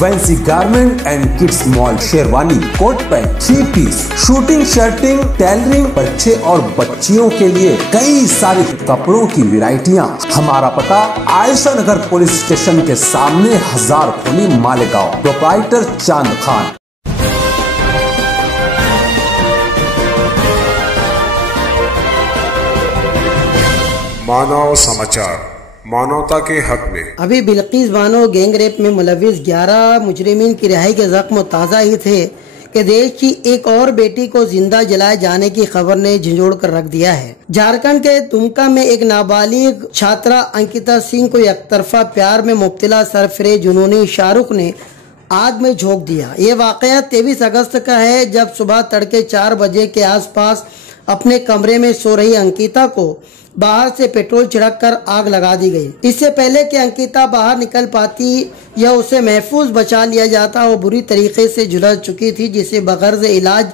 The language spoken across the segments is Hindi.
Fancy garment and kids mall, sherwani, coat pant, 3 piece, suiting, shirting, tailoring, बच्चे और बच्चियों के लिए कई सारे कपड़ों की वैरायटियां। हमारा पता आयशा नगर पुलिस स्टेशन के सामने, हजार खोली, मालेगांव। प्रोप्राइटर चांद खान। मानव समाचार, मानवता के हक में। अभी बिल्किस बानो गैंग रेप में मुलविस 11 मुजरिमीन की रिहाई के जख्म ताज़ा ही थे कि देश की एक और बेटी को जिंदा जलाए जाने की खबर ने झंझोड़ कर रख दिया है। झारखंड के दुमका में एक नाबालिग छात्रा अंकिता सिंह को एकतरफा प्यार में मुब्तला सरफरे जुनूनी शाहरुख ने आग में झोंक दिया। ये वाकया 23 अगस्त का है, जब सुबह तड़के 4 बजे के आसपास अपने कमरे में सो रही अंकिता को बाहर से पेट्रोल छिड़ककर आग लगा दी गई। इससे पहले कि अंकिता बाहर निकल पाती या उसे महफूज बचा लिया जाता, वो बुरी तरीके से झुलस चुकी थी, जिसे बगैर इलाज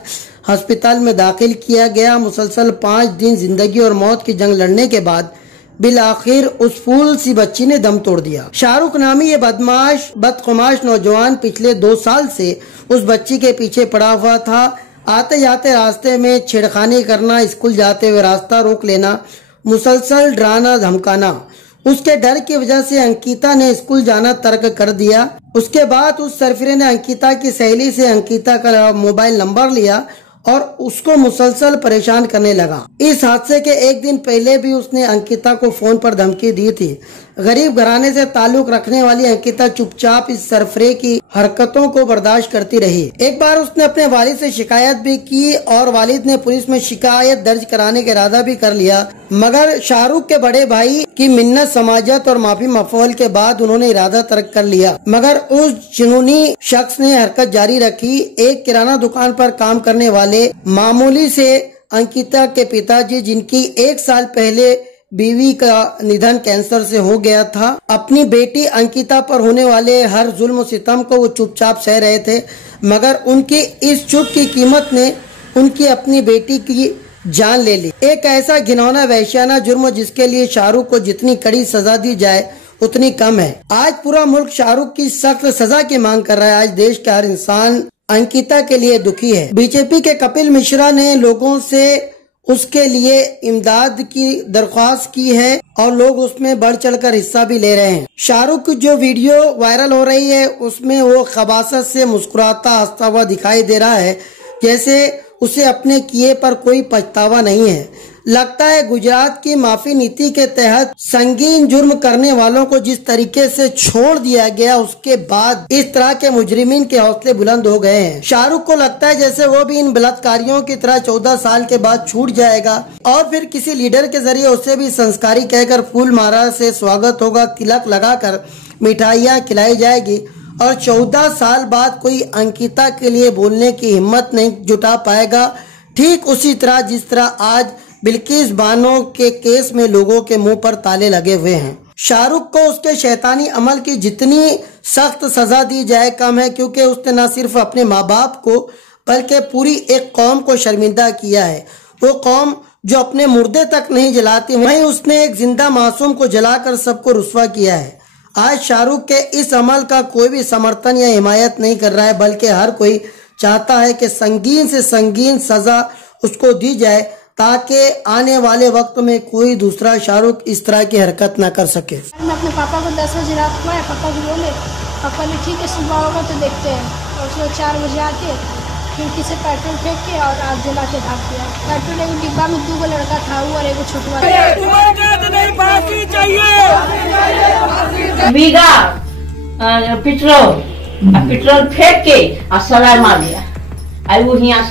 अस्पताल में दाखिल किया गया। मुसलसल 5 दिन जिंदगी और मौत की जंग लड़ने के बाद बिल आखिर उस फूल सी बच्ची ने दम तोड़ दिया। शाहरुख नामी ये बदखुमाश नौजवान पिछले 2 साल से उस बच्ची के पीछे पड़ा हुआ था। आते जाते रास्ते में छेड़खानी करना, स्कूल जाते हुए रास्ता रोक लेना, मुसलसल डराना धमकाना। उसके डर की वजह से अंकिता ने स्कूल जाना तर्क कर दिया। उसके बाद उस सरफिरे ने अंकिता की सहेली से अंकिता का मोबाइल नंबर लिया और उसको मुसलसल परेशान करने लगा। इस हादसे के एक दिन पहले भी उसने अंकिता को फोन पर धमकी दी थी। गरीब घराने से ताल्लुक रखने वाली अंकिता चुपचाप इस सरफरे की हरकतों को बर्दाश्त करती रही। एक बार उसने अपने वालिद से शिकायत भी की और वालिद ने पुलिस में शिकायत दर्ज कराने का इरादा भी कर लिया, मगर शाहरुख के बड़े भाई की मिन्नत समाजत और माफी मफौल के बाद उन्होंने इरादा तर्क कर लिया। मगर उस जुनूनी शख्स ने हरकत जारी रखी। एक किराना दुकान पर काम करने वाले मामूली से अंकिता के पिताजी, जिनकी 1 साल पहले बीवी का निधन कैंसर से हो गया था, अपनी बेटी अंकिता पर होने वाले हर जुल्म सितम को वो चुपचाप सह रहे थे, मगर उनकी इस चुप की कीमत ने उनकी अपनी बेटी की जान ले ली। एक ऐसा घिनौना वहशियाना जुर्म जिसके लिए शाहरुख को जितनी कड़ी सजा दी जाए उतनी कम है। आज पूरा मुल्क शाहरुख की सख्त सजा की मांग कर रहा है। आज देश का हर इंसान अंकिता के लिए दुखी है। बीजेपी के कपिल मिश्रा ने लोगों से उसके लिए इमदाद की दरख्वास्त की है और लोग उसमें बढ़ चढ़कर हिस्सा भी ले रहे हैं। शाहरुख की जो वीडियो वायरल हो रही है उसमें वो खबासत से मुस्कुराता हंसता हुआ दिखाई दे रहा है, जैसे उसे अपने किए पर कोई पछतावा नहीं है। लगता है गुजरात की माफी नीति के तहत संगीन जुर्म करने वालों को जिस तरीके से छोड़ दिया गया, उसके बाद इस तरह के मुजरिमीन के हौसले बुलंद हो गए हैं। शाहरुख को लगता है जैसे वो भी इन बलात्कारियों की तरह 14 साल के बाद छूट जाएगा और फिर किसी लीडर के जरिए उसे भी संस्कारी कहकर फूल माला से स्वागत होगा, तिलक लगाकर मिठाइयाँ खिलाई जाएगी और 14 साल बाद कोई अंकिता के लिए बोलने की हिम्मत नहीं जुटा पाएगा। ठीक उसी तरह जिस तरह आज बिल्किस बानो के केस में लोगों के मुंह पर ताले लगे हुए हैं। शाहरुख को उसके शैतानी अमल की जितनी सख्त सजा दी जाए कम है, क्योंकि उसने न सिर्फ अपने माँ बाप को बल्कि पूरी एक कौम को शर्मिंदा किया है। वो कौम जो अपने मुर्दे तक नहीं जलाती, वहीं उसने एक जिंदा मासूम को जलाकर सबको रुस्वा किया है। आज शाहरुख के इस अमल का कोई भी समर्थन या हिमायत नहीं कर रहा है, बल्कि हर कोई चाहता है कि संगीन से संगीन सजा उसको दी जाए, ताकि आने वाले वक्त में कोई दूसरा शाहरुख इस तरह की हरकत न कर सके। मैं अपने पापा को 10 बजे रात को आया, पापा को बोले, पापा ने ठीक है सुबह होगा तो देखते हैं। और सुबह 4 बजे आके खिड़की से पेट्रोल फेंक के और आग जला के भाग दिया। पेट्रोल एक डिब्बा में 2 लड़का था और एक छोटवा। पेट्रोल फेंक के और सलार मार दिया। आई वो यहाँ